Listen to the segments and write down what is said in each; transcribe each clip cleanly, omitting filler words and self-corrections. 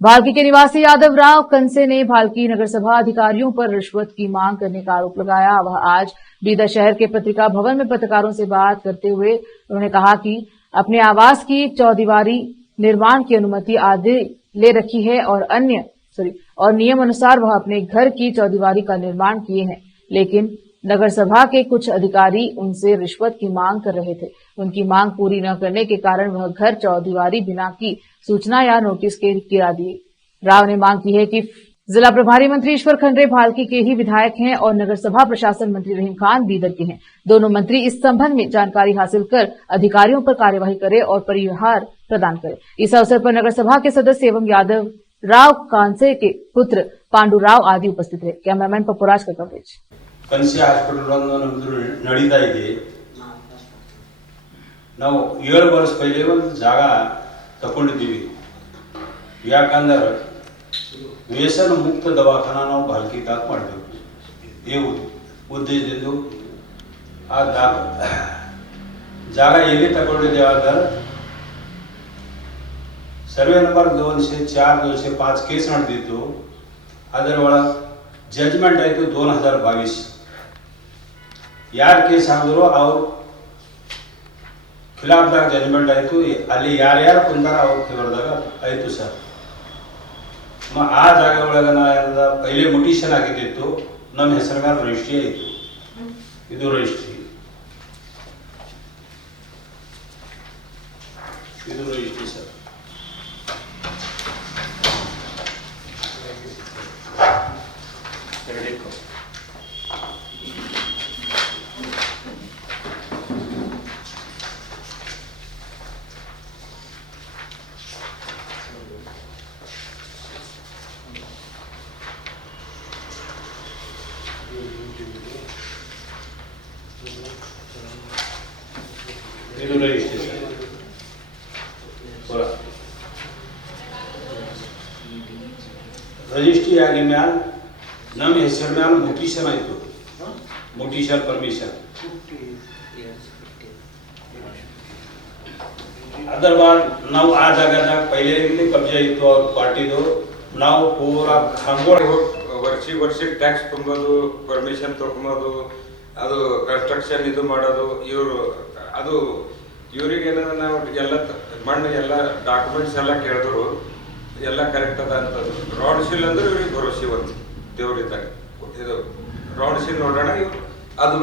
भालकी के निवासी यादव राव कंसे ने भालकी नगरसभा अधिकारियों पर रिश्वत की मांग करने का आरोप लगाया। वह आज बीदर शहर के पत्रिका भवन में पत्रकारों से बात करते हुए उन्होंने कहा कि अपने आवास की चौदीवारी निर्माण की अनुमति आदि ले रखी है और नियम अनुसार वह अपने घर की चौदीवारी का निर्माण किए हैं, लेकिन नगरसभा के कुछ अधिकारी उनसे रिश्वत की मांग कर रहे थे। उनकी मांग पूरी न करने के कारण वह घर चौदीवारी बिना की सूचना या नोटिस के गिरा दिए। राव ने मांग की है कि जिला प्रभारी मंत्री ईश्वर खंड्रे भालकी के ही विधायक हैं और नगरसभा प्रशासन मंत्री रहीम खान बीदर के हैं। दोनों मंत्री इस संबंध में जानकारी हासिल कर अधिकारियों पर कार्यवाही करें और परिहार प्रदान करें। इस अवसर पर नगरसभा के सदस्य एवं यादव राव कांसे के पुत्र पांडु राव आदि उपस्थित रहे। कैमरामैन पपुराज का कवरेज। ಕನ್ಸಿ ಹಾಸ್ಪಿಟಲ್ ನಮ್ಮದು ನಡೀತಾ ಇದೆ. ನಾವು 7 ವರ್ಷ ಪहिले ಒಂದು ಜಾಗ ತಗೊಂಡಿದ್ದೀವಿ. ಯಾಕಂದ್ರೆ ವ್ಯಸನ ಮುಕ್ತ ದವಾಖಾನ ನಾವು ಭಾಲ್ಕಿ ತಾಕ ಮಾಡಬೇಕು ಈ ಉದ್ದೇಶದಿಂದ ಆ ಜಾಗ ಎಲ್ಲಿ ತಗೊಂಡಿದ್ದೇವೆ ಅಂದ್ರೆ ಸರ್ವೆ ನಂಬರ್ 204 205 ಕೇಸ್ ನಡೆದಿತ್ತು. ಅದರ ಒಳಗೆ ಜಜ್ಮೆಂಟ್ ಆಯಿತು 2022. ಯಾರು ಕೇಸ್ ಹಾಕಿದ್ರು ಅವ್ರ ಖಿಲಾಫ್ದಾಗ ಜಜ್ಮೆಂಟ್ ಆಯಿತು. ಅಲ್ಲಿ ಯಾರ್ಯಾರು ಕುಂತಾರ ಅವ್ರ ಫೇವರ್ದಾಗ ಆಯಿತು ಸರ್. ಆ ಜಾಗ ಒಳಗೆ ನಾ ಪೈಲೆ ಮುಟಿಷನ್ ಆಗಿದ್ದಿತ್ತು. ನಮ್ಮ ಹೆಸರು ಮೇಲೆ ರಿಜಿಸ್ಟ್ರಿ ಆಯಿತು. ಇದು ರಿಜಿಸ್ಟ್ರಿ ಸರ್. ಇದು ರಿಜಿಸ್ಟ್ರಿ ಸರ್. ರಜಿಸ್ಟ್ರಿ ಆಗಿ ಮ್ಯಾಲ ನಮ್ಮ ಹೆಸರು ಮ್ಯಾಲ ಮುಟಿಷನ್ ಆಯಿತು. ಮುಟಿಷನ್ ಪರ್ಮಿಷನ್ ಅದರ बाद ನಾವು ಆ ಜಾಗದಾಗ ಪहिले ಇಲ್ಲಿ ಕಬ್ಜೆ ಇತ್ತು ಅವ್ರ ಪಾರ್ಟಿದು. ನಾವು ಪೂರಾ ವರ್ಷಿ ಟ್ಯಾಕ್ಸ್ ತುಂಬೋದು, ಪರ್ಮಿಷನ್ ತಗೊಂಬೋದು, ಅದು ಕನ್ಸ್ಟ್ರಕ್ಷನ್ ಇದು ಮಾಡೋದು. ಇವ್ರಿಗೇನಾದ್ರೆ ನಾವು ಎಲ್ಲ ಮಣ್ಣು ಎಲ್ಲ ಡಾಕ್ಯುಮೆಂಟ್ಸ್ ಎಲ್ಲ ಕೇಳಿದ್ರು ಎಲ್ಲ ಕರೆಕ್ಟ್ ಅದ ಅಂತದ್ದು. ರಾಡ್ ಶೀಲ್ ಅಂದ್ರೆ ಇವ್ರಿಗೆ ಭರೋಸೆ ಒಂದು ದೇವ್ರಿದ್ದಾಗ. ಇದು ರಾಡ್ ಶೀಲ್ ನೋಡೋಣ ಇವ್ರು ಅದು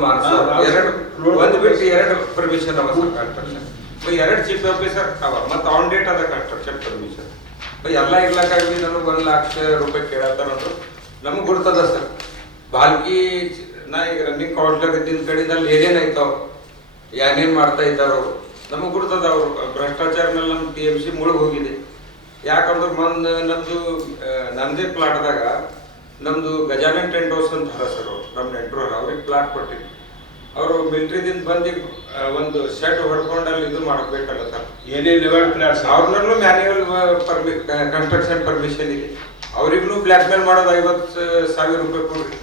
ಒಂದು ಬಿಟ್ಟು 2 ಪರ್ಮಿಷನ್ ಅವ ಸರ್. ಕನ್ಸ್ಟ್ರಕ್ಷನ್ 2 ಚೀಫ್ ಆಫೀಸರ್ ಅವ ಮತ್ತು ಆನ್ ಡೇಟ್ ಅದ ಕನ್ಸ್ಟ್ರಕ್ಷನ್ ಪರ್ಮಿಷನ್. ಎಲ್ಲ ಇರ್ಲಕ್ಕಾಗಿ ನನಗೆ 1 ಲಕ್ಷ ರೂಪಾಯಿ ಕೇಳತ್ತಾರಂದ್ರು. ನಮಗೆ ಗುರ್ತದ ಸರ್. ಭಾಲ್ಕಿ ನಾ ಈಗ ರನ್ನಿಂಗ್ ಕೌನ್ಸಿಲರ್ ಇದ್ದಿದ್ದ ಕಡೆಯಿಂದ ಅಲ್ಲಿ ಏನೇನಾಯ್ತಾವ ಏನೇನು ಮಾಡ್ತಾ ಇದ್ದಾರ ಅವರು ನಮಗೆ ಗುರ್ತದ. ಅವರು ಭ್ರಷ್ಟಾಚಾರನಲ್ಲಿ ನಮ್ಮ TMC ಮುಳುಗಿ ಹೋಗಿದೆ. ಯಾಕಂದ್ರೆ ನಂದೇ ಪ್ಲಾಟ್ದಾಗ ನಮ್ದು ಗಜಾನನ್ ಟೆಂಟ್ ಹೌಸ್ ಅಂತ ಹರ ಸರ್. ಅವರು ನಮ್ಮ ನೆಂಟರು ಅವ್ರಿಗೆ ಪ್ಲಾಟ್ ಕೊಟ್ಟಿದ್ದು. ಅವರು ಮಿಲಿಟ್ರಿದಿಂದ ಬಂದು ಒಂದು ಶೆಡ್ ಹೊಡ್ಕೊಂಡು ಅಲ್ಲಿ ಇದು ಮಾಡಬೇಕಲ್ಲ ಸರ್. ಏನೇ ಲೆವೆಲ್ ಪ್ಲಾಟ್ಸ್ ಅವ್ರನ್ನೂ ಮ್ಯಾನ್ಯುವಲ್ ಕನ್ಸ್ಟ್ರಕ್ಷನ್ ಪರ್ಮಿಷನ್ ಇದೆ. ಅವ್ರಿಗೂ ಬ್ಲ್ಯಾಕ್ ಮೇಲ್ ಮಾಡೋದು 50,000 ರೂಪಾಯಿ ಕೊಡ್ರಿ.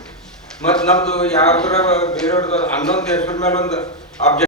ಮತ್ತು ನಮ್ದು ಯಾವ್ದಾರ ಬೇರೆಯವ್ರದ್ದು 11 ಹೆಸರ ಮೇಲೆ ಒಂದು ಆಬ್ಜೆಕ್ಟ್